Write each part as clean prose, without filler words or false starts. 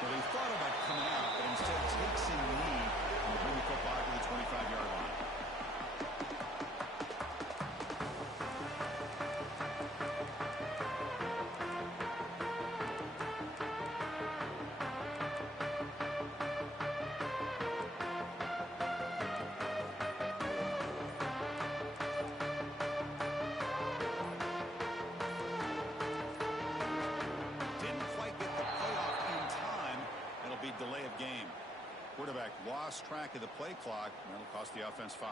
Well, they thought about coming out, but instead takes in the lead and bring the football to the 25-yard line. Delay of game. Quarterback lost track of the play clock. That'll cost the offense 5.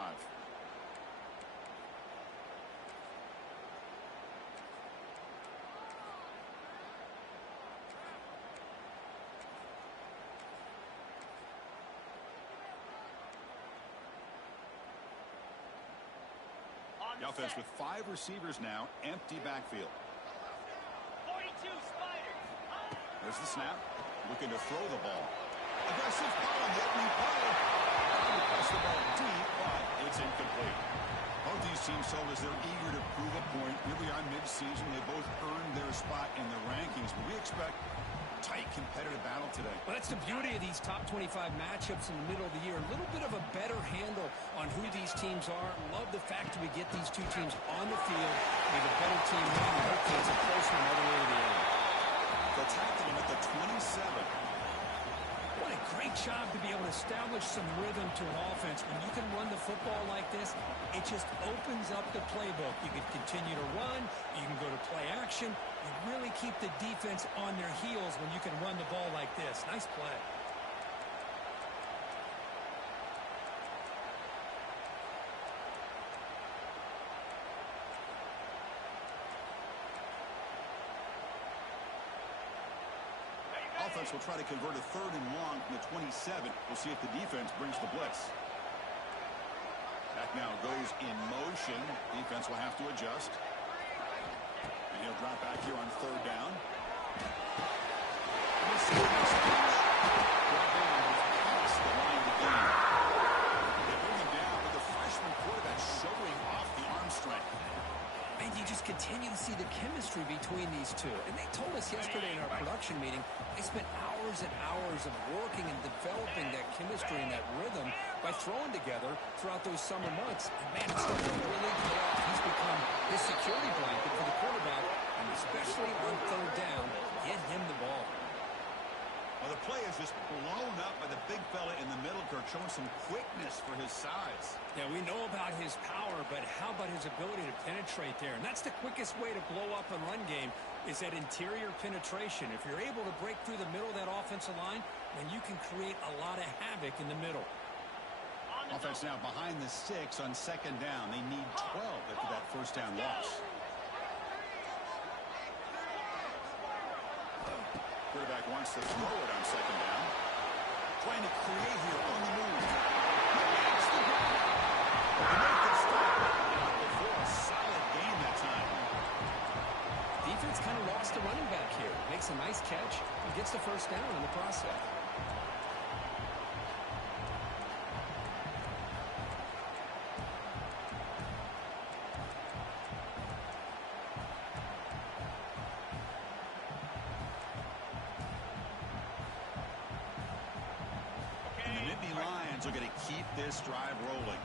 The offense with 5 receivers now, empty backfield. 42 Spiders. There's the snap. Looking to throw the ball. Aggressive call on the opening play. Trying to press the ball deep, but it's incomplete. Both these teams told us they're eager to prove a point. Here we are mid-season. They both earned their spot in the rankings, but we expect a tight competitive battle today. Well, that's the beauty of these top 25 matchups in the middle of the year. A little bit of a better handle on who these teams are. Love the fact that we get these two teams on the field. With a better team winning. Hopefully it's a close one all the way to the end. They'll tackle him at the 27. What a great job to be able to establish some rhythm to an offense. When you can run the football like this, it just opens up the playbook. You can continue to run. You can go to play action. You really keep the defense on their heels when you can run the ball like this. Nice play. Offense will try to convert a 3rd and long from the 27. We'll see if the defense brings the blitz. Back now goes in motion. Defense will have to adjust. And he'll drop back here on 3rd down. Past the line of the game. They bring him down with the freshman quarterback showing off the arm strength. And you just continue to see the chemistry between these two. And they told us yesterday in our production meeting, they spent hours and hours of working and developing that chemistry and that rhythm by throwing together throughout those summer months. And man, it's starting to really pay off. He's become his security blanket for the quarterback, and especially on 3rd down, get him the ball. Well, the play is just blown up by the big fella in the middle, Kirk, showing some quickness for his size. Yeah, we know about his power, but how about his ability to penetrate there? And that's the quickest way to blow up a run game, is that interior penetration. If you're able to break through the middle of that offensive line, then you can create a lot of havoc in the middle. Offense now behind the 6 on 2nd down. They need 12 after that 1st down loss. Quarterback wants to throw it on 2nd down. Trying to create here on the move. It's the ground. They make the stop. Before a solid gain that time. Defense kind of lost the running back here. Makes a nice catch and gets the 1st down in the process. Are going to keep this drive rolling.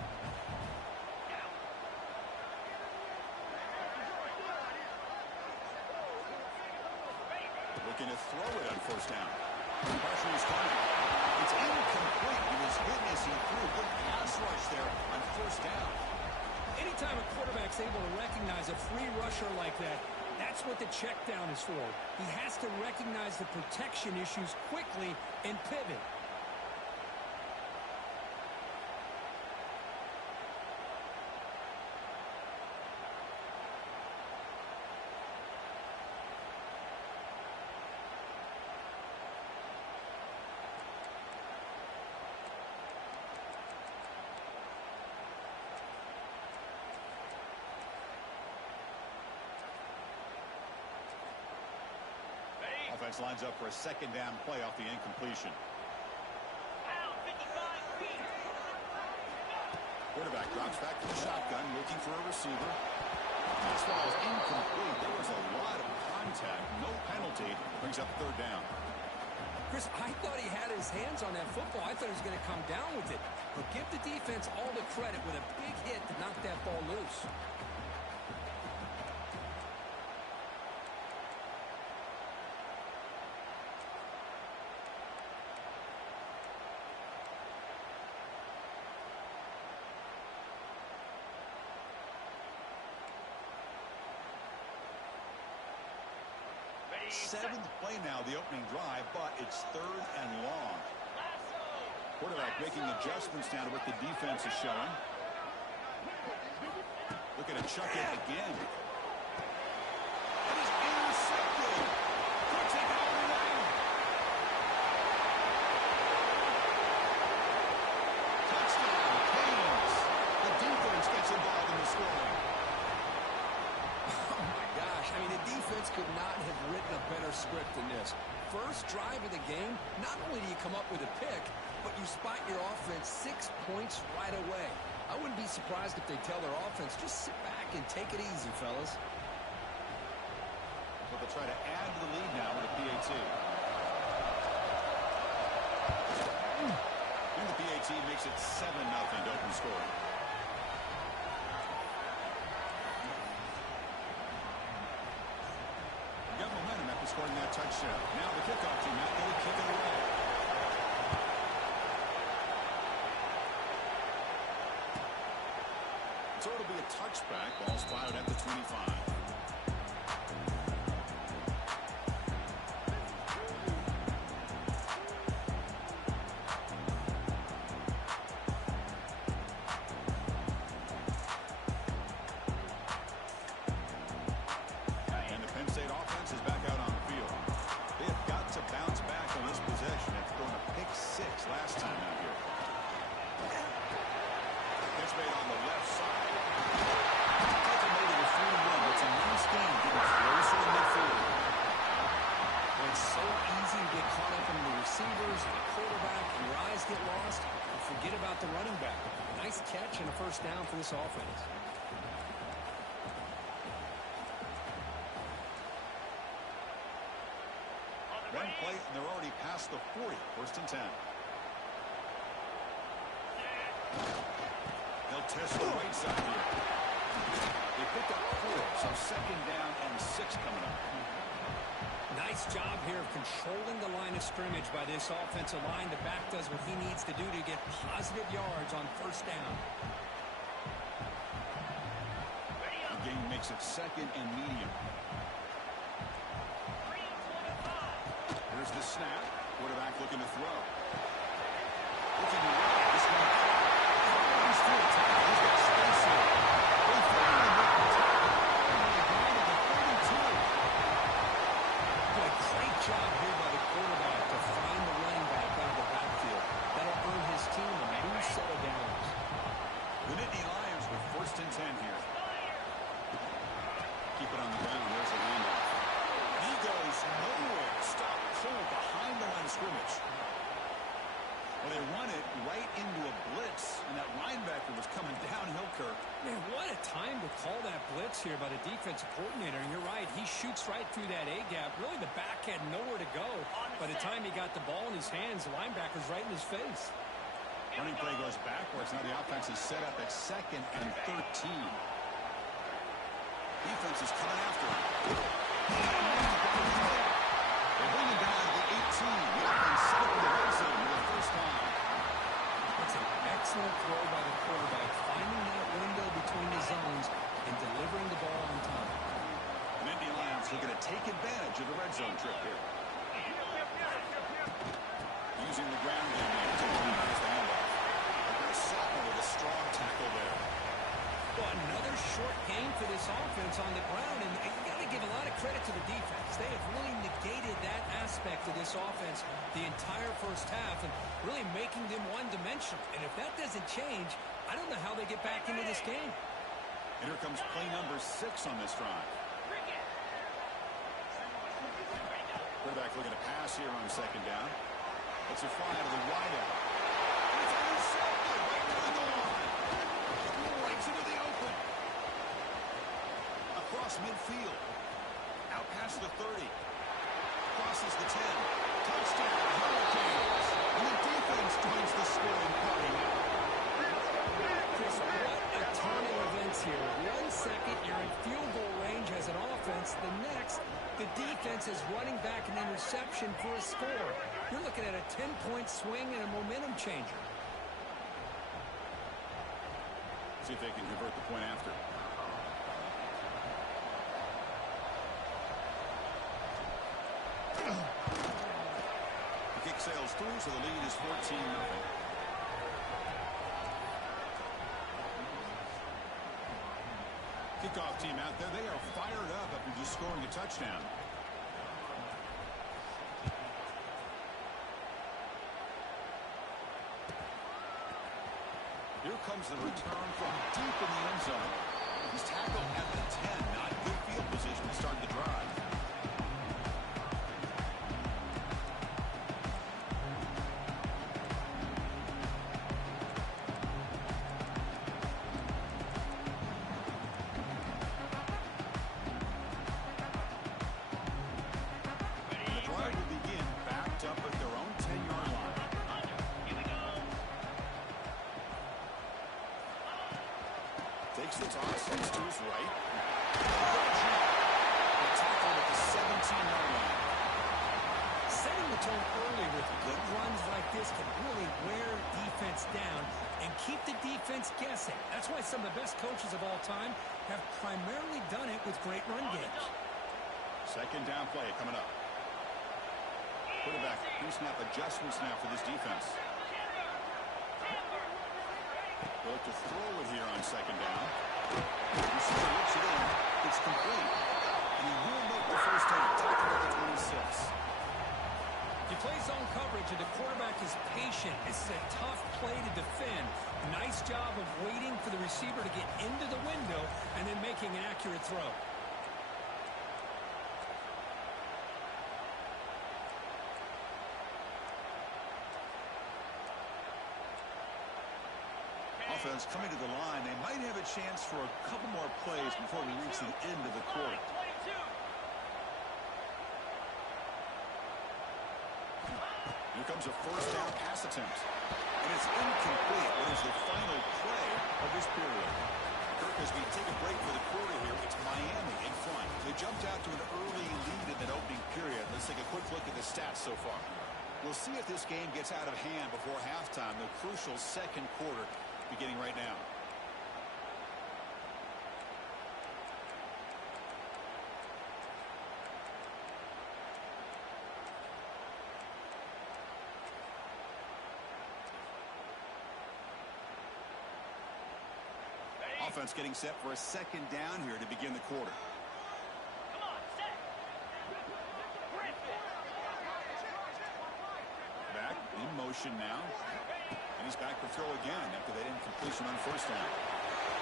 Looking to throw it on 1st down. Pressure is coming. It's incomplete. He was hit as he threw. Good pass rush there on 1st down. Anytime a quarterback's able to recognize a free rusher like that, that's what the check down is for. He has to recognize the protection issues quickly and pivot. Offense lines up for a 2nd down play off the incompletion. Quarterback drops back to the shotgun, looking for a receiver. Pass ball is incomplete. There was a lot of contact. No penalty. Brings up 3rd down. Chris, I thought he had his hands on that football. I thought he was going to come down with it. But give the defense all the credit with a big hit to knock that ball loose. Seventh play now, the opening drive, but it's third and long. Quarterback making adjustments now to what the defense is showing. Looking to chuck it again. It is intercepted. They'll take it all the way. Touchdown, Canes. The defense gets involved in the scoring. I mean, the defense could not have written a better script than this. First drive of the game, not only do you come up with a pick, but you spot your offense 6 points right away. I wouldn't be surprised if they tell their offense, just sit back and take it easy, fellas. So they'll try to add to the lead now with a PAT. And the PAT makes it 7-0 to open scoring. Scoring that touchdown. Now the kickoff team out there to kick it away. So it'll be a touchback. Ball's spotted at the 25. Catch and a first down for this offense. One play, and they're already past the 40. First and 10. They'll test the right side here. They pick up 4, so second down and 6 coming up. Nice job here of controlling the line of scrimmage by this offensive line. The back does what he needs to do to get positive yards on first down. The game makes it second and medium. Here's the snap. Quarterback looking to throw. Looking to run. This one. He's through a tackle. He's got space here. They finally make the tackle. And they go to the 32. Great job here by the quarterback to find the running back out of the backfield. That'll earn his team a new set of downs. The Nittany Lions with first and 10 here. Keep it on the ground. There's a handoff. He goes nowhere. Stop cold behind the line of scrimmage. Well, they run it right into a blitz, and that linebacker was coming downhill, Kirk. Man, what a time to call that blitz here by the defensive coordinator. And you're right, he shoots right through that A-gap. Really, the back had nowhere to go. By the time he got the ball in his hands, the linebacker's right in his face. Running play goes backwards. Now the offense is set up at 2nd and 13. Defense is coming after him. They bring him down to the 18. The offense set up in the red zone for the first time. That's an excellent throw by the quarterback, finding that window between the zones and delivering the ball on time. The Nittany Lions looking to take advantage of the red zone trip here. Using the ground game to minimize the handoff. Sophomore with a strong tackle there. Well, another short gain for this offense on the ground, and you got to give a lot of credit to the defense. They have really negated that aspect of this offense the entire first half and really making them one-dimensional. And if that doesn't change, I don't know how they get back into this game. And here comes play number 6 on this drive. Quarterback looking to pass here on second down. It's a fly out of the wideout. It's intercepted right to the goal line. Breaks into the open. Across midfield. Out past the 30. Crosses the 10. Touchdown. position for a score. You're looking at a 10-point swing and a momentum changer. See if they can convert the point after. The kick sails through, so the lead is 14-0. Kickoff team out there, they are fired up after just scoring a touchdown. Here comes the return from deep in the end zone. He's tackled at the 10. Not good field position to start the drive. Takes the toss, he's to his right. Tackled at the 17-yard line. Setting the tone early with good runs like this can really wear defense down and keep the defense guessing. That's why some of the best coaches of all time have primarily done it with great run games. Second down play coming up. Quarterback, pre-snap adjustments now for this defense. They'll look to throw it here on second down. Receiver looks it in. It's complete. And he will make the first down. Tackled at the 26. You play zone coverage and the quarterback is patient. This is a tough play to defend. Nice job of waiting for the receiver to get into the window and then making an accurate throw. Offense coming to the line. They might have a chance for a couple more plays before we reach the end of the quarter. Here comes a first down pass attempt. And it's incomplete. What is the final play of this period? Kirk, as we take a break for the quarter here, it's Miami in front. They jumped out to an early lead in that opening period. Let's take a quick look at the stats so far. We'll see if this game gets out of hand before halftime, the crucial second quarter beginning right now. Offense getting set for a second down here to begin the quarter. Come on, set. Back in motion now. And he's back to throw again after that incompletion on first down.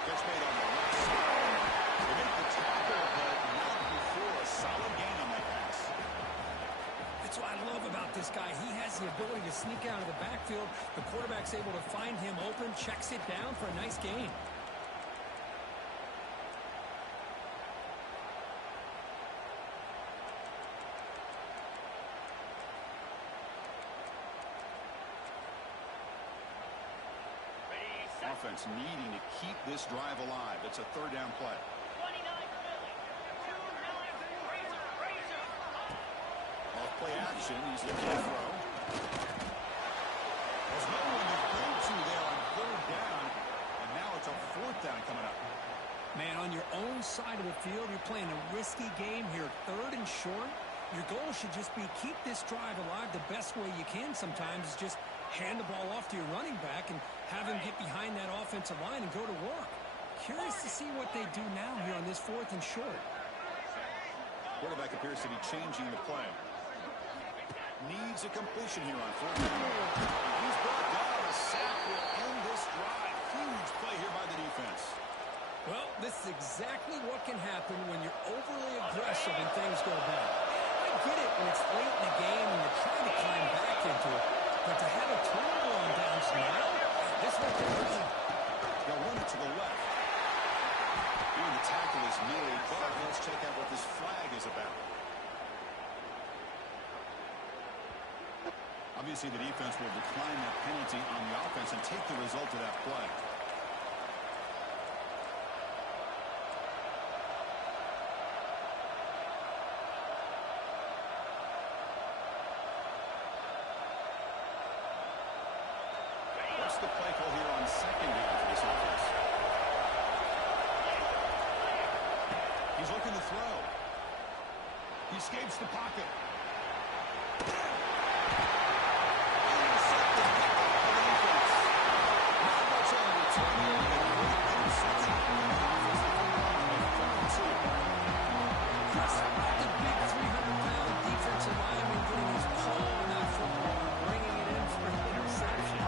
Catch made on the left side. They make the tackle, but not before a solid gain on that pass. That's what I love about this guy. He has the ability to sneak out of the backfield. The quarterback's able to find him open, checks it down for a nice gain. Offense needing to keep this drive alive. It's a third down play. 29 Philly. 2-9 Razor. Off play action. He's looking to throw. There's no one to go to there on third down. And now it's a fourth down coming up. Man, on your own side of the field, you're playing a risky game here. Third and short. Your goal should just be keep this drive alive the best way you can sometimes is just hand the ball off to your running back and have him get behind that offensive line and go to work. Curious to see what they do now here on this fourth and short. Quarterback appears to be changing the play. Needs a completion here on fourth down. He's brought down. A sack will end this drive. Huge play here by the defense. Well, this is exactly what can happen when you're overly aggressive and things go bad. I get it when it's late in the game and you're trying to climb back into it. But to have a turnover on downs now, this might be hurting. They'll run it to the left. Here the tackle is made, but let's check out what this flag is about. Obviously, the defense will decline that penalty on the offense and take the result of that play. What's the play call here on second down for this offense? He's looking to throw. He escapes the pocket. Intercepted by the defense. Not much on the return here, but a great interception. Chris, how about the big 300-pound defensive lineman getting his paw on that football and bringing it in for an interception?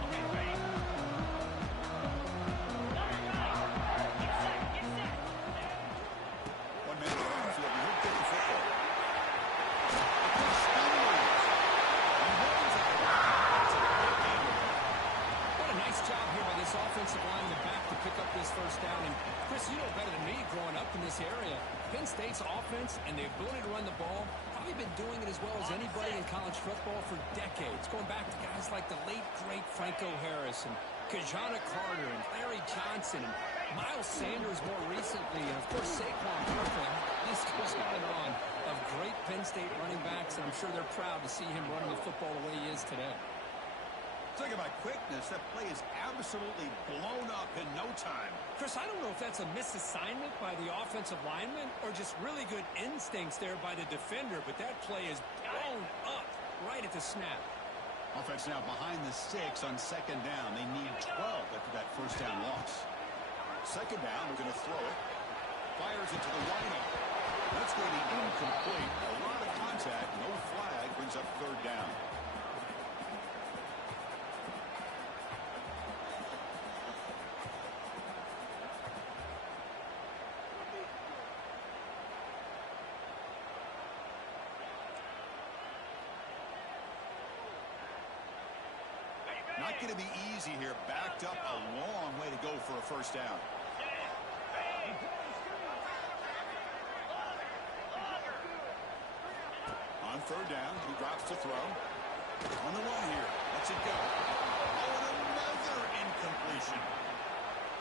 Okay, ready. Get set. 1 minute on the field. He'll get the football. What a nice job here by this offensive line in the back to pick up this first down. And Chris, you know better than me growing up in this area. Penn State's offense and the ability to run the ball, probably been doing it as well as anybody in college football for decades. Going back to guys like the late, great Franco Harris and Kajana Carter and Larry Johnson and Miles Sanders more recently. And, of course, Saquon Barkley. This goes on and on of great Penn State running backs, and I'm sure they're proud to see him running the football the way he is today. Talking about quickness, that play is absolutely blown up in no time. Chris, I don't know if that's a misassignment by the offensive lineman or just really good instincts there by the defender, but that play is blown up right at the snap. Offense now behind the 6 on second down. They need 12 after that first down loss. Second down, we're going to throw it. Fires it to the windup. That's going to be incomplete. A lot of contact, no flag, brings up third down. Not going to be easy here. Backed up a long way to go for a first down. On third down, he drops to throw. On the run here. Lets it go. Oh, and another incompletion.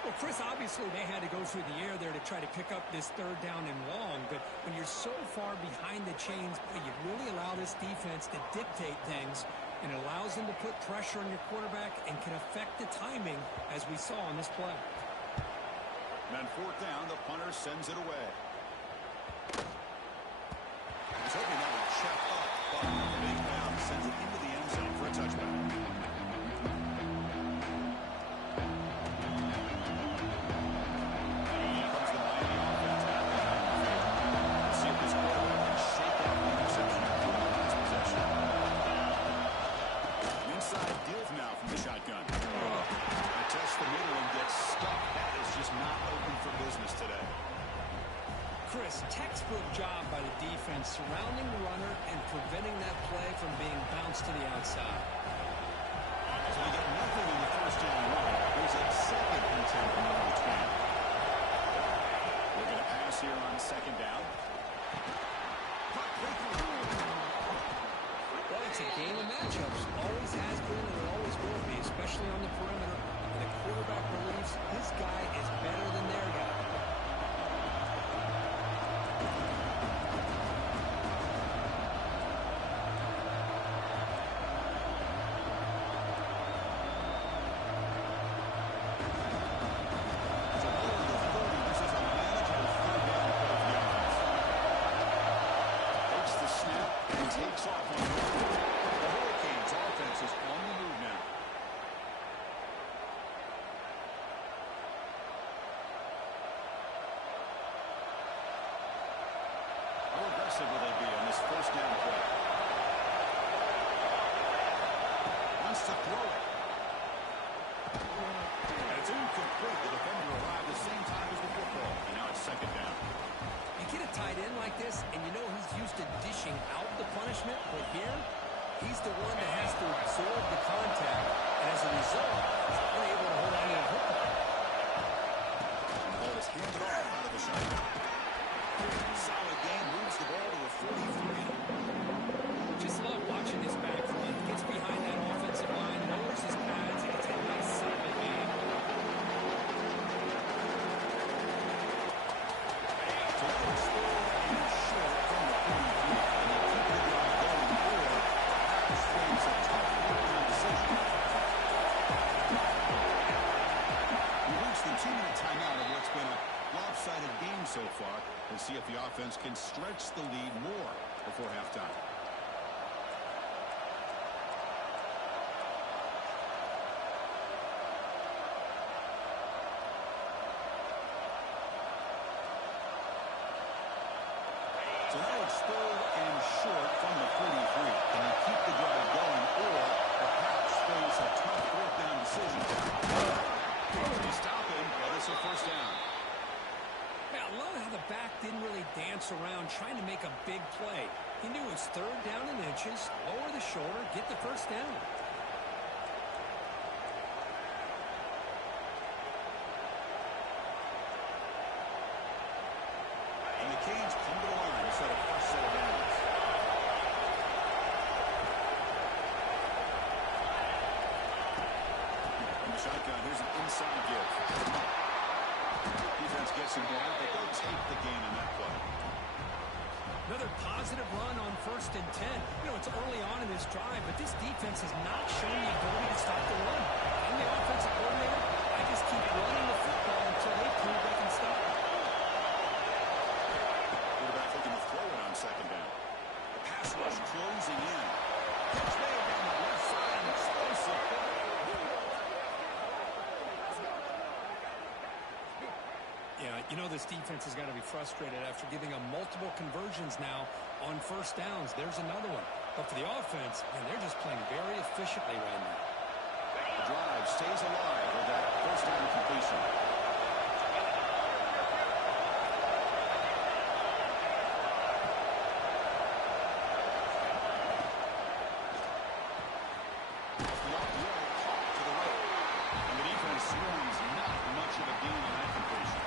Well, Chris, obviously they had to go through the air there to try to pick up this third down and long, but when you're so far behind the chains, boy, you really allow this defense to dictate things, and it allows them to put pressure on your quarterback and can affect the timing, as we saw on this play. Then fourth down, the punter sends it away. He was hoping that would check up, but the big down sends it into the end zone for a touchback. Chris, textbook job by the defense surrounding the runner and preventing that play from being bounced to the outside. So they get nothing in the first down run. There's a second and 10 from number 20. We're going to pass here on second down. Well, it's a game of matchups. Always has been and it always will be, especially on the perimeter. And the quarterback believes his guy is better than their guy. Will they be on this first down play? Wants to throw it. And it's incomplete. The defender arrived at the same time as the football. And now it's second down. You get a tight end like this, and you know he's used to dishing out the punishment, but here, he's the one that has to absorb the contact, and as a result, he's unable to hold on to the football. The ball is handed off out of the shotgun. Solid game, moves the ball to the 43. Just love watching this back front. Gets behind that offensive line, lowers his pads, and it's a nice solid game. So that was short from the 43. And they keep the drive going forward. Perhaps things have offense can stretch the lead more before halftime. So now it's 3rd and short from the 43. Can they keep the drive going or perhaps face a tough 4th down decision? They stop him, but it's a 1st down. Yeah, I love how the back didn't really dance around trying to make a big play. He knew it's 3rd down in inches, lower the shoulder, get the 1st down. And the Canes come to the line to set a fresh set of downs. In the shotgun, here's an inside give. Defense gets him down, but they'll take the gain on that play. Another positive run on 1st and 10. You know, it's early on in this drive, but this defense has not shown the ability to stop the run. I'm the offensive coordinator. I just keep running the football until they prove they can stop it. Quarterback looking to throw it on 2nd down. The pass rush closing in. Catch made down the left side. Explosive play. Yeah, you know this defense has got to be frustrated after giving them multiple conversions now on 1st downs. There's another one. But for the offense, man, they're just playing very efficiently right now. The drive stays alive with that 1st down completion. The off-the-road caught to the right. And the defense swings not much of a gain on that completion.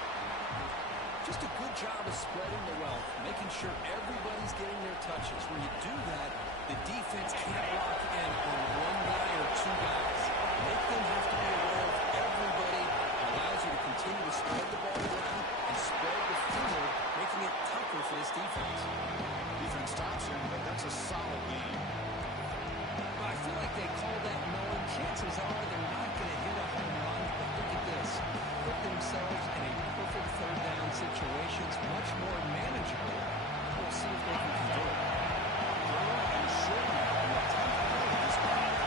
Just a good job of spreading the wealth, making sure everybody's getting their touches. When you do that, the defense can't lock in on one guy or 2 guys. Make them have to be aware of everybody. It allows you to continue to spread the ball around and spread the field, making it tougher for this defense. Defense stops him, but that's a solid gain. Well, I feel like they call that knowing chances are they're not going to hit a home run. But look at this. Put themselves in a perfect 3rd down situations, much more manageable. We'll see if they can convert it. And short now on the 10th play of this game.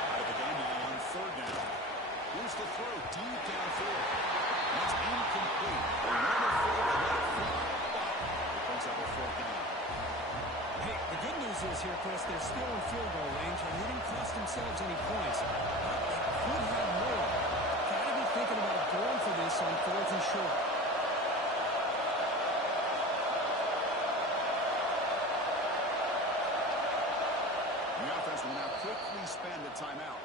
Out of the game now on 3rd down. Here's the throw deep downfield. That's incomplete. They went afraid to let it fly, but it brings up a 4th down. Hey, the good news is here, Chris, they're still in field goal range, and they didn't cost themselves any points. But they could have more. Got to be thinking about going for this on 4th and short. The offense will now quickly spend a timeout.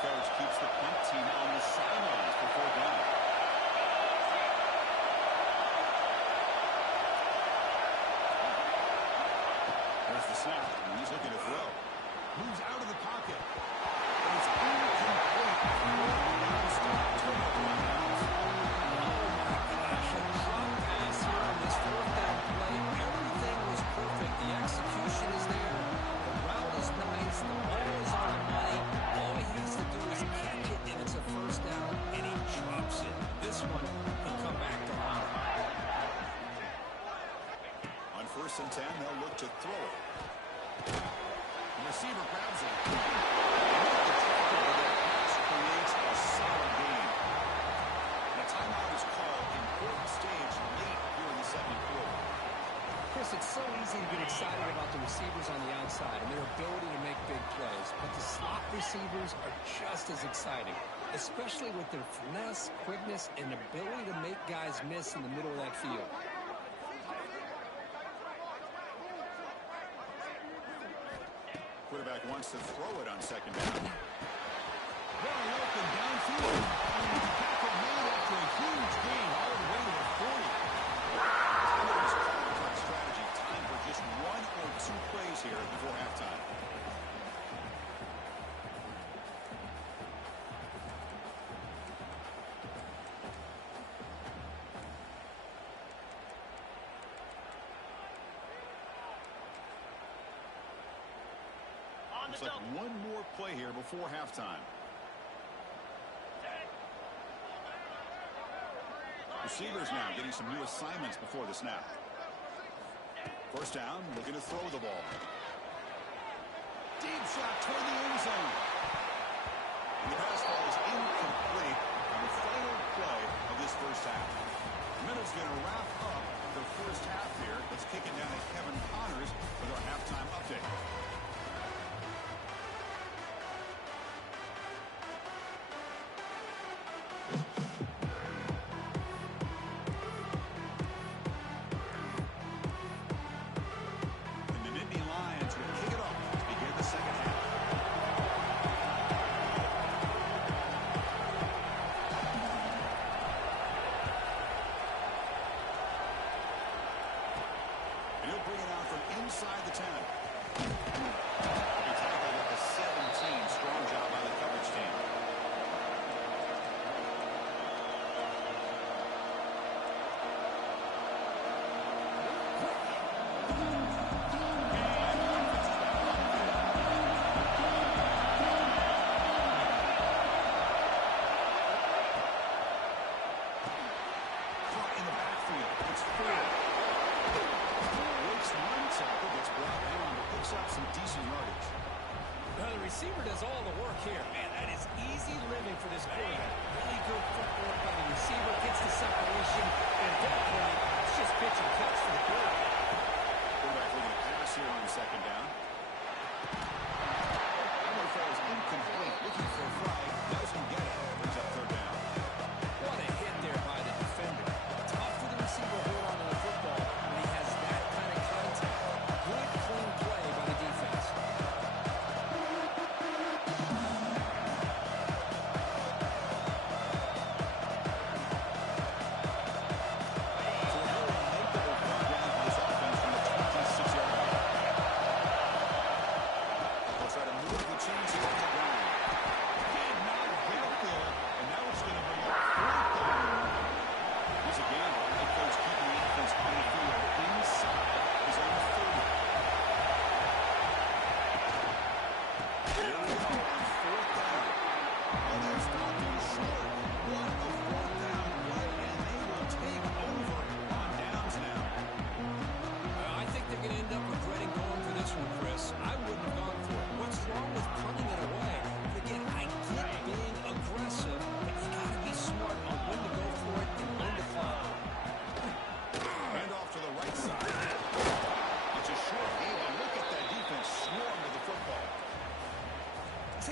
Coach keeps the punt team on the sidelines for 4th down. There's the snap, and he's looking to throw. Moves out of the pocket. And it's incomplete. Non-stop turnover on downs. Oh, my gosh, a drop pass here on this 4th down play. Everything was perfect. The execution is there. The route is nice. The ball is on the money. All he has to do is catch it, and it's a 1st down, and he drops it. This one can come back to haunt him. On 1st and 10, they'll look to throw it. The receiver grabs it. And with the tackle, but that pass creates a solid gain. And a timeout is called. Important stage late here in the 2nd quarter. Chris, it's so easy to get excited about the receivers on the outside and their ability to make big plays, but the slot receivers are just as exciting, especially with their finesse, quickness, and ability to make guys miss in the middle of that field. Quarterback wants to throw it on 2nd down. Wide open downfield. Tackle made after a huge gain all the way to the 40. Strategy. Time for just 1 or 2 plays here before halftime. Looks like one more play here before halftime. Receivers now getting some new assignments before the snap. First down, looking to throw the ball. Deep shot toward the end zone. And the pass ball is incomplete on the final play of this first half. Minutes going to wrap up the first half here. Let's kick it down to Kevin Connors with our halftime update. Inside the 10. He tackled at the 17. Strong job by the coverage team. Caught in the backfield. It's four. Gets brought down, but picks up some decent yardage. Well, the receiver does all the work here. Man, that is easy living for this quarterback. Really good footwork by the receiver, gets the separation, and at that point, it's just pitch and catch for the quarterback. Quarterback looking to pass here on second down. That falls incomplete, looking for a flag, doesn't get it. Brings up third down. What a hit there by the defender. Tough for the receiver to hold on to the football when he has that kind of contact. Good, clean play by the defense.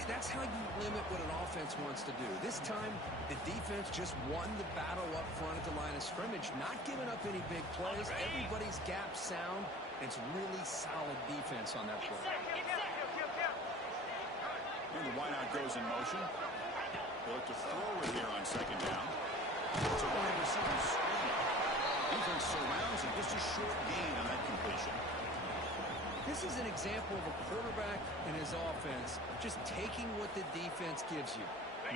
That's how you limit what an offense wants to do. This time, the defense just won the battle up front at the line of scrimmage, not giving up any big plays. Everybody's gap sound. It's really solid defense on that play. And the wideout goes in motion. They look to throw it here on second down. It's a wide receiver screen. Defense surrounds it. Just a short gain on that completion. This is an example of a quarterback and his offense just taking what the defense gives you.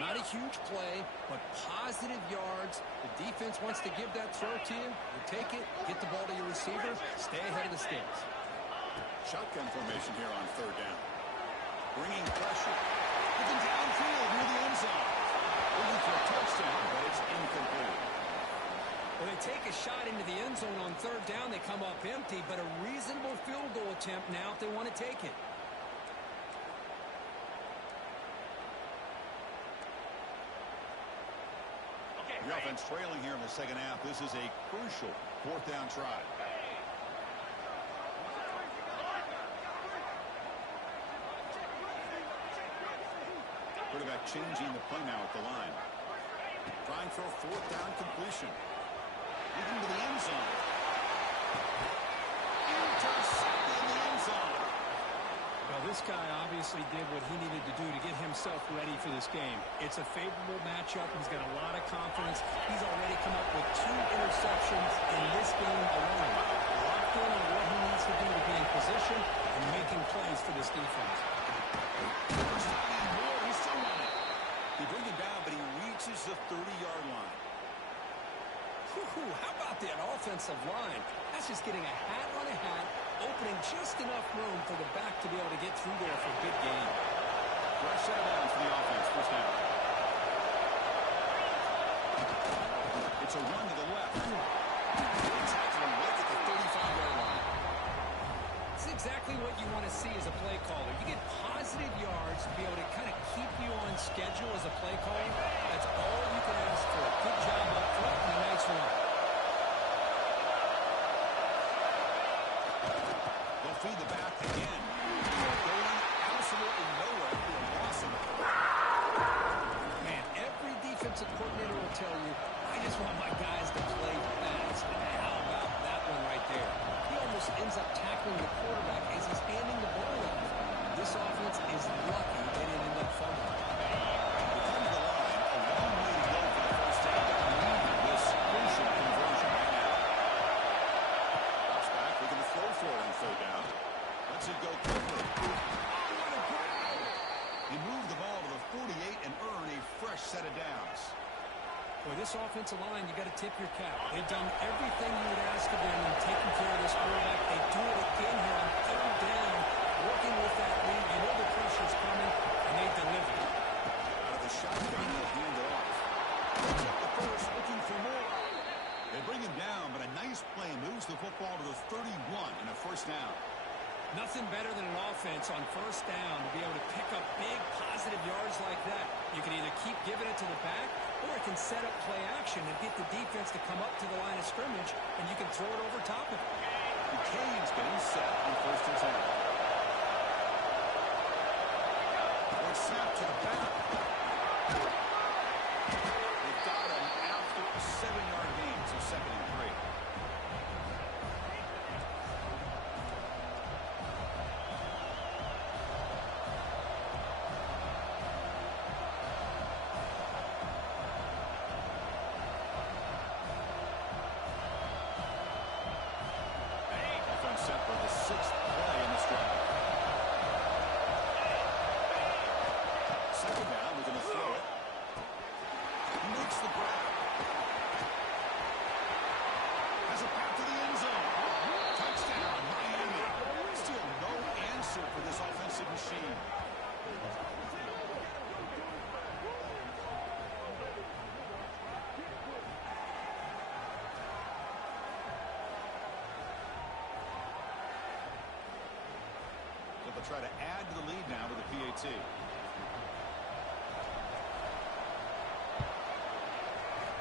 Not a huge play, but positive yards. The defense wants to give that throw to you. You take it, get the ball to your receiver, stay ahead of the sticks. Shotgun formation here on third down. Bringing pressure. Looking downfield near the end zone. Looking for a touchdown, but it's incomplete. Well, they take a shot into the end zone on third down. They come up empty, but a reasonable field goal attempt now if they want to take it. The offense trailing here in the second half. This is a crucial fourth down try. Quarterback changing the play now at the line. Trying for a fourth down completion. Looking to the end zone. Intercepted in the end zone. Well, this guy obviously did what he needed to do to get himself ready for this game. It's a favorable matchup. He's got a lot of confidence. He's already come up with 2 interceptions in this game alone. Locked in on what he needs to do to be in position and making plays for this defense. He brings it down, but he reaches the 30-yard line. How about that offensive line? That's just getting a hat on a hat opening just enough room for the back to be able to get through there for a good gain. Fresh set of downs for the offense. First down. It's a run to the left. They tackle him right at the 35-yard line. It's exactly what you want to see as a play caller. You get positive yards to be able to kind of keep you on schedule as a play caller. That's all you can ask for. Good job up front and a nice run. They'll feed the back again. Going absolutely nowhere. Awesome. Man, every defensive coordinator will tell you, I just want my guys to play fast. And how about that one right there? He almost ends up tackling the quarterback as he's handing the ball off. This offense is lucky they didn't end up fumbling. They come to the line. A long way to go for the first down. They need this crucial conversion right now. Drops back. Looking to throw for it on third down. Lets it go quickly. What a grab! He moved the ball to the 48 and earn a fresh set of downs. Boy, this offensive line, you got to tip your cap. They've done everything you would ask of them in taking care of this quarterback. They do it again here on third down, working with that lead. You know the pressure's coming, and they deliver. Out of the shotgun, they'll hand it off. Picks up the first, looking for more. They bring him down, but a nice play moves the football to the 31 and a first down. Nothing better than an offense on first down to be able to pick up big positive yards like that. You can either keep giving it to the back, or it can set up play action and get the defense to come up to the line of scrimmage, and you can throw it over top of it. The Canes getting set on first and 10. Or snap to the back. They got him after a 7-yard gain, so second and 3. Set for the 6th play in this drive. Second down, we're going to throw it. He makes the grab. Has a path to the end zone. Touchdown, Miami. Still no answer for this offensive machine. They'll try to add to the lead now with the PAT.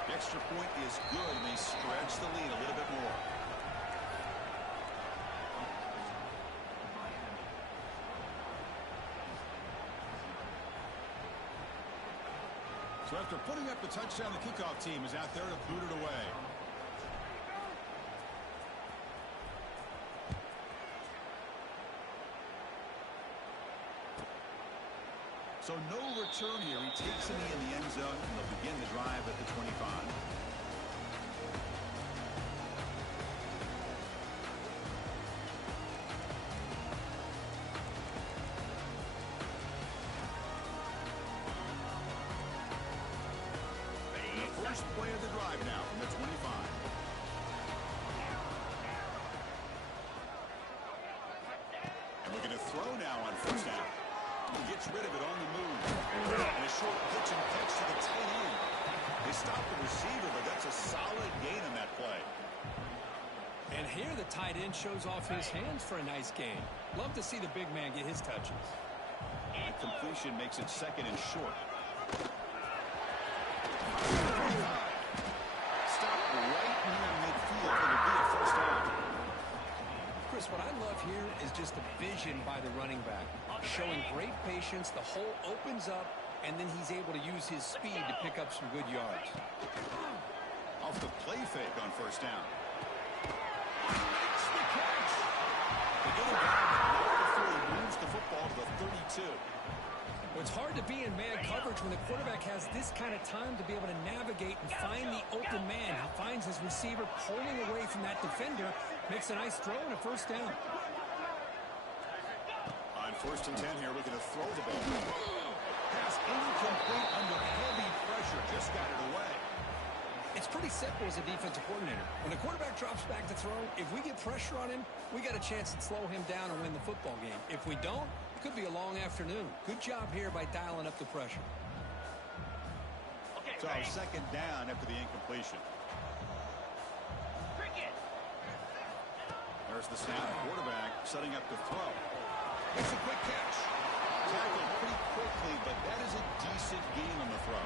The extra point is good, and they stretch the lead a little bit more. So after putting up the touchdown, the kickoff team is out there to boot it away. So no return here. He takes it in the end zone, and they'll begin the drive at the 25. And the first play of the drive now from the 25. And we're going to throw now on first down. He gets rid of it on the move. And a short pitch and catch to the tight end. They stop the receiver, but that's a solid gain on that play. And here the tight end shows off his hands for a nice gain. Love to see the big man get his touches. And completion makes it second and short. Stop right near midfield. It'll be a first down. Chris, what I love here is just the vision by the running back. Showing great patience, the hole opens up, and then he's able to use his speed to pick up some good yards. Off the play fake on first down. Makes the catch. They get him down right before he moves the football to the 32. Well, it's hard to be in man coverage when the quarterback has this kind of time to be able to navigate and find the open man. He finds his receiver pulling away from that defender, makes a nice throw and a first down. On first and 10 here, looking to throw the ball. Pass incomplete under heavy pressure. Just got it away. It's pretty simple as a defensive coordinator. When the quarterback drops back to throw, if we get pressure on him, we got a chance to slow him down and win the football game. If we don't, it could be a long afternoon. Good job here by dialing up the pressure. So second down after the incompletion. There's the snap. Quarterback setting up to throw. It's a quick catch. Tackled pretty quickly, but that is a decent gain on the throw.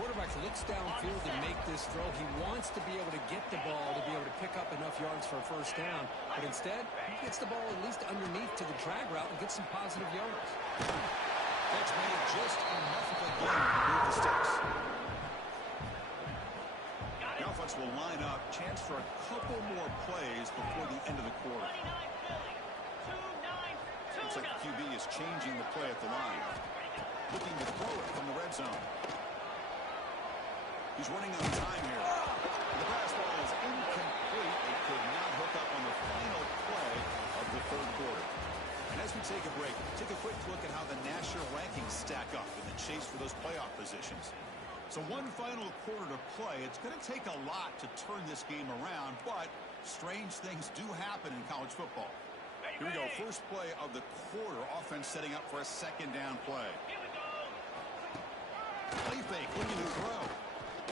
Quarterback looks downfield to make this throw. He wants to be able to get the ball to be able to pick up enough yards for a first down. But instead, he gets the ball at least underneath to the drag route and gets some positive yards. That's made just enough of a gain to move the sticks. The offense will line up. Chance for a couple more plays before the end of the quarter. Looks like the QB is changing the play at the line. Looking to throw it from the red zone. He's running out of time here. The pass ball is incomplete. It could not hook up on the final play of the third quarter. And as we take a break, take a quick look at how the national rankings stack up in the chase for those playoff positions. So one final quarter to play. It's going to take a lot to turn this game around, but strange things do happen in college football. Here we go. First play of the quarter. Offense setting up for a second down play. Play fake, looking to throw.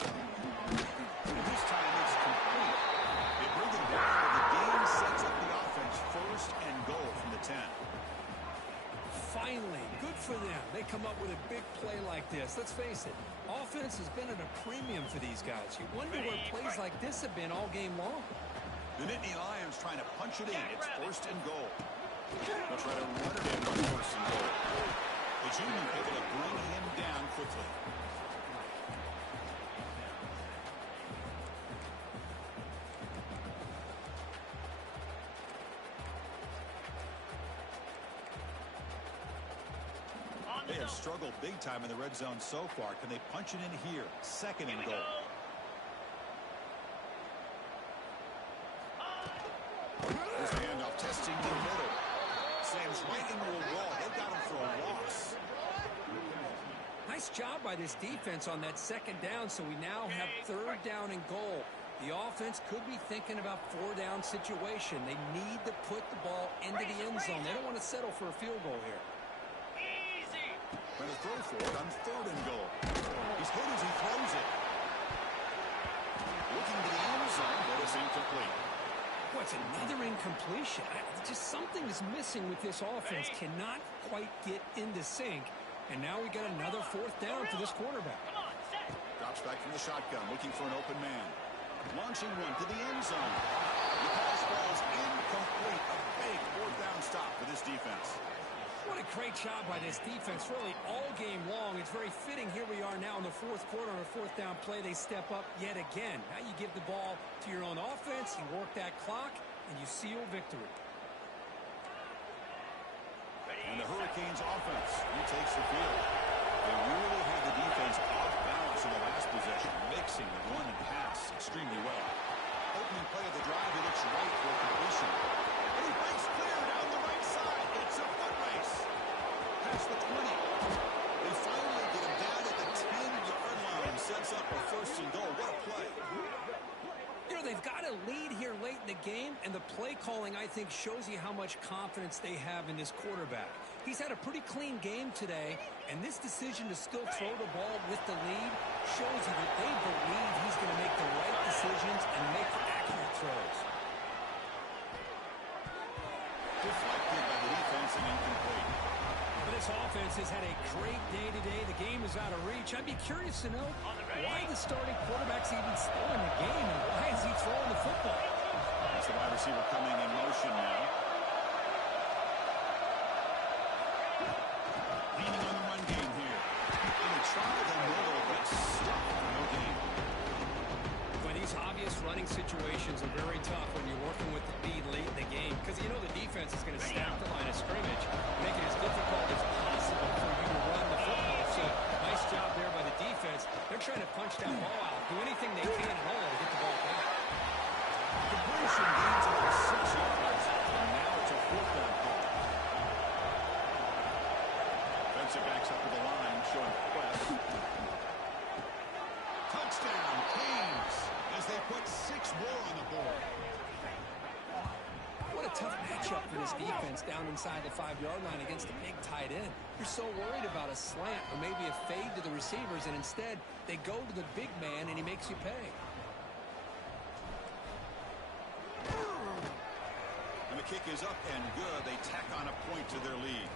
This time it's complete. They bring it down, but the game sets up the offense first and goal from the 10. Finally, good for them. They come up with a big play like this. Let's face it, offense has been at a premium for these guys. You wonder where plays like this have been all game long. The Nittany Lions trying to punch it in. It's first and goal. They'll try to run it in on first and goal. The junior able to bring him down quickly. They have struggled big time in the red zone so far. Can they punch it in here? Second and goal. There's the handoff, testing the middle. Sam's right into a wall. They got him for a loss. Nice job by this defense on that second down, so we now have third down and goal. The offense could be thinking about four-down situation. They need to put the ball into the end zone. They don't want to settle for a field goal here. Going to throw for it on third and goal. He's hit as he throws it. Looking to the end zone, but it's incomplete. What's another incompletion? Just something is missing with this offense. Cannot quite get into sync. And now we got another fourth down for this quarterback. Drops back from the shotgun, looking for an open man. Launching one to the end zone. The pass ball is incomplete. A big fourth down stop for this defense. What a great job by this defense, really all game long. It's very fitting. Here we are now in the fourth quarter on a fourth down play. They step up yet again. Now you give the ball to your own offense, you work that clock, and you seal victory. And the Hurricanes offense retakes the field. They really had the defense off balance in the last possession, mixing the run and pass extremely well. Opening play of the drive, he looks right for a completion. And he breaks clear down the right side. It's a foot race. Past the 20. They finally get him down at the 10-yard line. Sets up a first and goal. What a play. You know, they've got a lead here late in the game, and the play calling, I think, shows you how much confidence they have in this quarterback. He's had a pretty clean game today, and this decision to still throw the ball with the lead shows you that they believe he's going to make the right decisions and make accurate throws. Deflected by the defense and incomplete. But this offense has had a great day today. The game is out of reach. I'd be curious to know why the starting quarterback's even still in the game, and why is he throwing the football? That's the wide receiver coming in motion now. Leaning on the run game here. And they try the middle, but stuck. No gain. But these obvious running situations are very tough when you're working with the lead late in the game, because you know the defense is going to stack the line of scrimmage, make it as difficult as possible for you to run the football. So nice job there by the defense. They're trying to punch that ball out, do anything they can at all to get the ball back. Completion gains over 6 yards, and now it's a fourth down call. Defensive backs up to the line, showing quest. Touchdown! touchdown, Canes, as they put 6 more on the board. What a tough matchup for this defense down inside the 5-yard line against the big tight end. You're so worried about a slant or maybe a fade to the receivers, and instead they go to the big man and he makes you pay. And the kick is up and good. They tack on a point to their lead.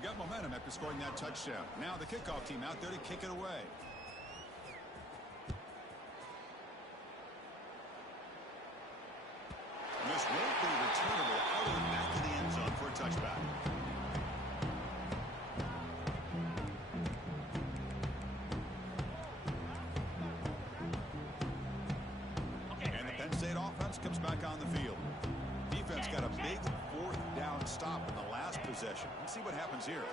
Got momentum after scoring that touchdown. Now the kickoff team out there to kick it away. And this won't be returnable out of the back of the end zone for a touchback. And the Penn State offense comes back on the field. Defense got a big 4th down stop in the last possession. Let's see what happens here.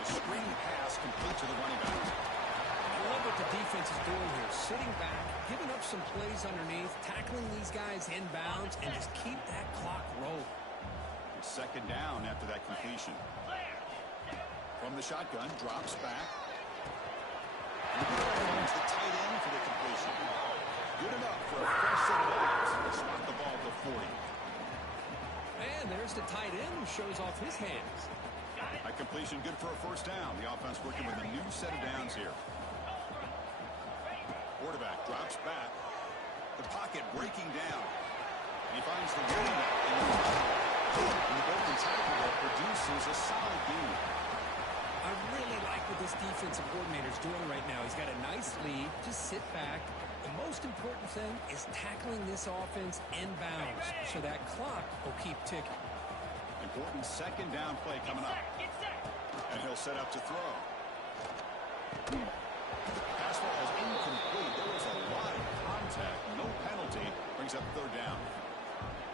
It's a screen pass complete to the running back. I love what the defense is doing here. Sitting back, giving up some plays underneath, tackling these guys inbounds, and just keep that clock rolling. It's 2nd down after that completion. From the shotgun, drops back. And finds the tight end for the completion. Good enough for a fresh set of eyes. They spot the ball at the 40. And there's the tight end who shows off his hands. That completion good for a 1st down. The offense working with a new set of downs here. Quarterback drops back. The pocket breaking down. And he finds the running back in the pocket. And the broken tackle that produces a solid gain. I really like what this defensive coordinator is doing right now. He's got a nice lead. Just sit back. The most important thing is tackling this offense inbounds so that clock will keep ticking. Important 2nd down play coming up. And he'll set up to throw. Pass ball is incomplete. There was a lot of contact. No penalty. Brings up 3rd down.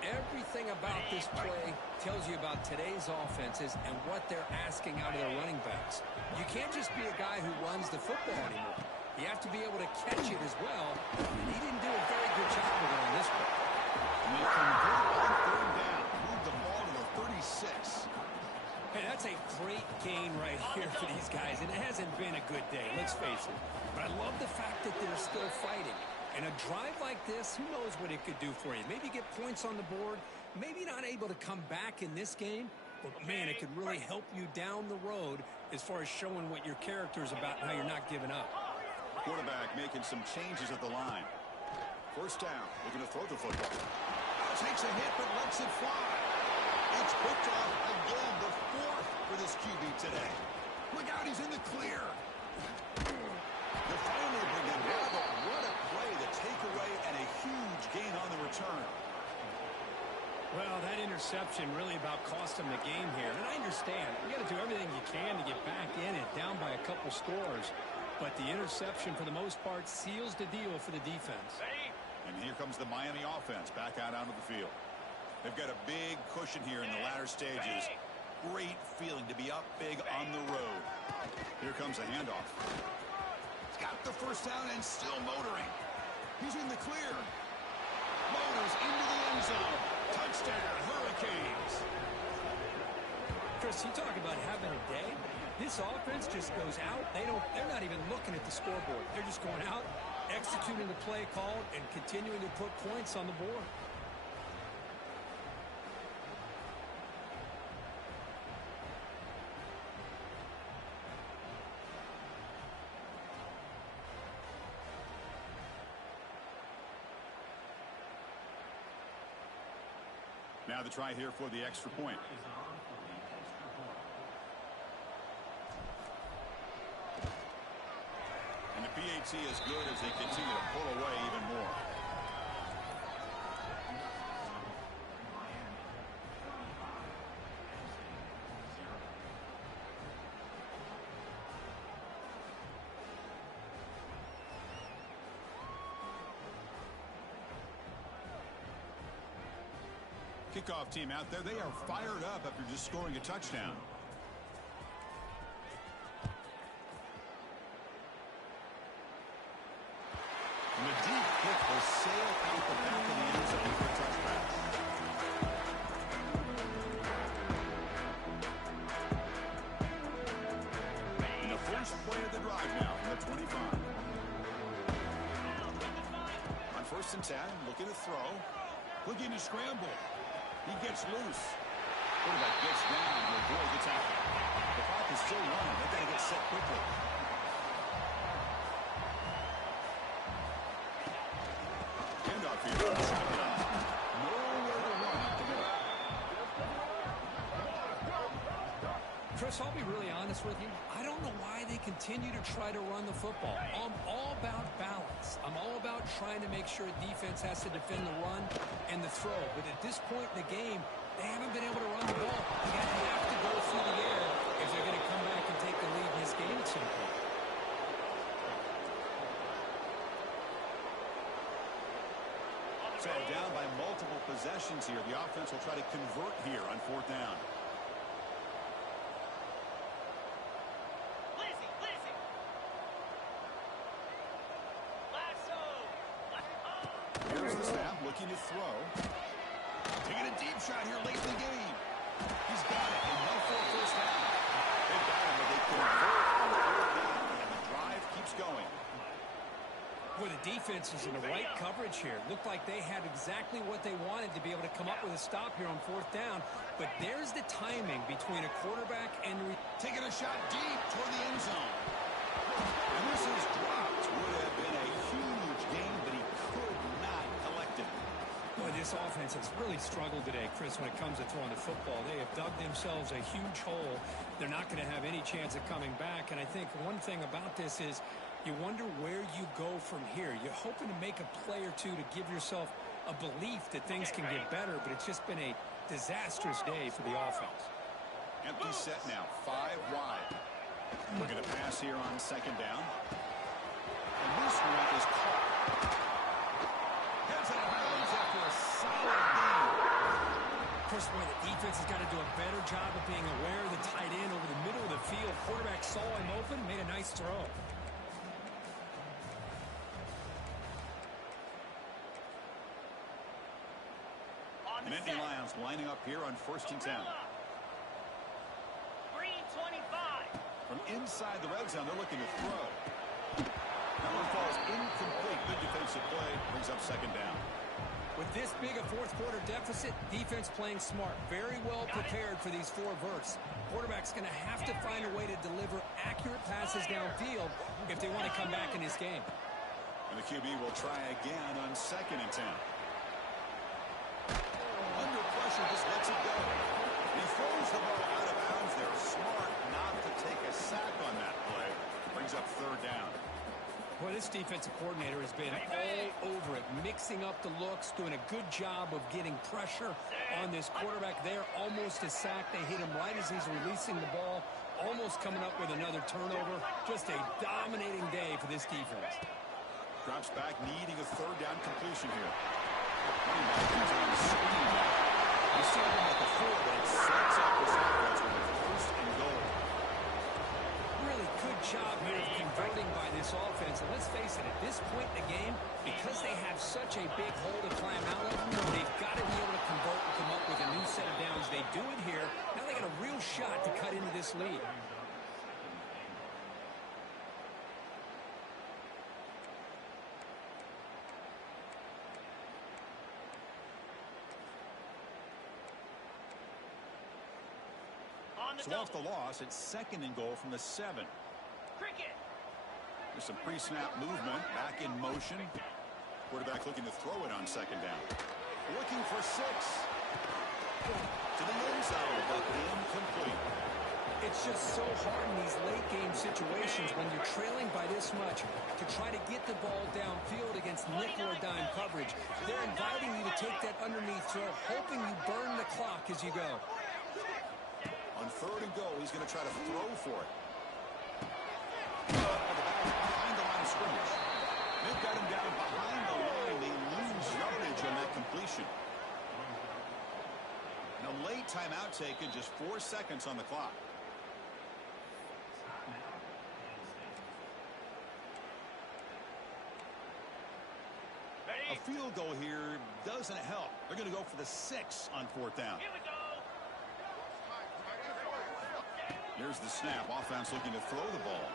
Everything about this play tells you about today's offenses and what they're asking out of their running backs. You can't just be a guy who runs the football anymore. You have to be able to catch it as well. And he didn't do a very good job of it on this play. And they convert on 3rd down. Move the ball to the 36. Hey, that's a great gain right here for these guys. And it hasn't been a good day, let's face it. But I love the fact that they're still fighting. And a drive like this, who knows what it could do for you. Maybe get points on the board. Maybe not able to come back in this game. But, man, it could really help you down the road as far as showing what your character is about and how you're not giving up. Quarterback making some changes at the line. 1st down. Looking to throw the football. Takes a hit but lets it fly. It's picked off again. The 4th for this QB today. Look out, he's in the clear. They finally bring it down, but what a play. The takeaway and a huge gain on the return. Well, that interception really about cost them the game here. And I understand. You got to do everything you can to get back in it, down by a couple scores. But the interception, for the most part, seals the deal for the defense. And here comes the Miami offense back out onto the field. They've got a big cushion here in the latter stages. Great feeling to be up big on the road. Here comes a handoff. He's got the 1st down and still motoring. He's in the clear. Motors into the end zone. Touchdown, Hurricanes. Chris, you talk about having a day. This offense just goes out. They're not even looking at the scoreboard. They're just going out, executing the play called, and continuing to put points on the board. Now the try here for the extra point. And the PAT is good as they continue to pull away even more. Kickoff team out there, they are fired up after just scoring a touchdown. And the deep kick will sail out the back of the First and 10, looking to throw. Looking to scramble. He gets loose. Quarterback gets down to avoid the tackle. The clock is still running. They've got to get set quickly. Handoff here. Shotgun. Nowhere to run at the middle. Chris, I'll be really honest with you. I don't know why they continue to try to run the football. I'm all about balance. I'm all about trying to make sure defense has to defend the run and the throw. But at this point in the game, they haven't been able to run the ball. They're going to have to go through the air if they're going to come back and take the lead in this game at some point. So down by multiple possessions here. The offense will try to convert here on fourth down. Here's the snap, looking to throw. Taking a deep shot here late in the game. He's got it, and no for a first down. They got him, but they convert on fourth down, and the drive keeps going. Boy, the defense is in the right coverage here. Looked like they had exactly what they wanted to be able to come up with a stop here on fourth down. But there's the timing between a quarterback and taking a shot deep toward the end zone. And this is dropped. Would have been a huge game, but he could not collect it. Boy, this offense has really struggled today, Chris, when it comes to throwing the football. They have dug themselves a huge hole. They're not going to have any chance of coming back. And I think one thing about this is you wonder where you go from here. You're hoping to make a play or two to give yourself a belief that things can get better, but it's just been a disastrous day for the offense. Empty set now, 5 wide. We're going to pass here on second down. And this one is caught. Gets out of bounds after a solid game. First of all, the defense has got to do a better job of being aware of the tight end over the middle of the field. Quarterback saw him open, made a nice throw. The Nittany Lions lining up here on first and 10. From inside the red zone, they're looking to throw. That one falls incomplete. Good defensive play. Brings up second down. With this big a fourth quarter deficit, defense playing smart. Very well prepared for these 4 verts. Quarterback's going to have to find a way to deliver accurate passes downfield if they want to come back in this game. And the QB will try again on second and 10. Under pressure, just lets it go. He throws the ball out of bounds. They're smart not to take a sack on that play. Brings up third down. Boy, this defensive coordinator has been all over it, mixing up the looks, doing a good job of getting pressure on this quarterback there. Almost a sack. They hit him right as he's releasing the ball, almost coming up with another turnover. Just a dominating day for this defense. Drops back, needing a third down completion here. Running back comes on the screen. You see him at the 4, but it sets up this offense with a first and goal. Really good job here of converting by this offense. And let's face it, at this point in the game, because they have such a big hole to climb out of, they've got to be able to convert and come up with a new set of downs. They do it here. Now they got a real shot to cut into this lead. So off the loss, it's second and goal from the 7. There's some pre-snap movement, back in motion. Quarterback looking to throw it on second down. Looking for 6. To the end zone, but incomplete. It's just so hard in these late game situations when you're trailing by this much to try to get the ball downfield against nickel or dime coverage. They're inviting you to take that underneath throw, hoping you burn the clock as you go. On third and goal, he's going to try to throw for it. Behind the line of scrimmage. They've got him down behind the line. They lose yardage on that completion. And a late timeout taken, just 4 seconds on the clock. A field goal here doesn't help. They're going to go for the 6 on fourth down. Here's the snap. Offense looking to throw the ball.